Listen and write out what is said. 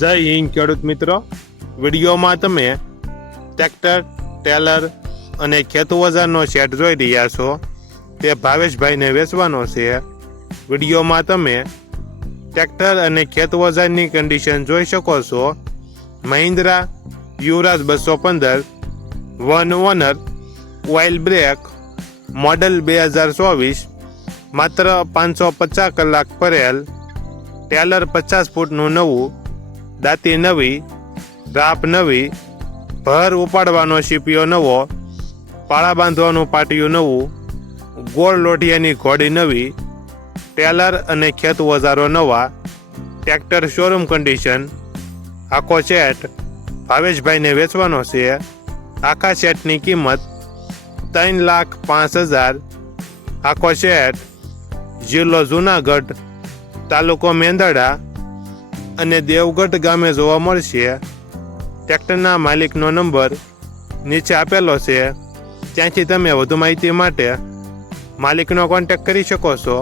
જય હિન્દ ખેડૂત મિત્રો, વિડીયોમાં તમે ટ્રેક્ટર, ટેલર અને ખેત ઓજારનો સેટ જોઈ રહ્યા છો. તે ભાવેશભાઈને વેચવાનો છે. વિડીયોમાં તમે ટ્રેક્ટર અને ખેત ઓજારની કન્ડિશન જોઈ શકો છો. મહિન્દ્રા યુવરાજ 215 one honour, oil break, model 2024, માત્ર 550 કલાક ફરેલ. ટેલર 50 ફૂટનું નવું, દાંતી નવી, રાપ નવી, ભર ઉપાડવાનો સીપીઓ નવો, પાળા બાંધવાનું પાટિયું નવું, ગોળ લોઢિયાની ઘોડી નવી, ટેલર અને ખેત ઓજારો નવા, ટ્રેક્ટર શોરૂમ કન્ડિશન. આખો સેટ ભાવેશભાઈને વેચવાનો છે. આખા સેટની કિંમત 3,05,000. આખો સેટ જિલ્લો જુનાગઢ, તાલુકો મેંદરડા અને દેવગઢ ગામે જોવા મળશે. ટ્રેક્ટરના માલિકનો નંબર નીચે આપેલો છે, ત્યાંથી તમે વધુ માહિતી માટે માલિકનો કોન્ટેક્ટ કરી શકો છો.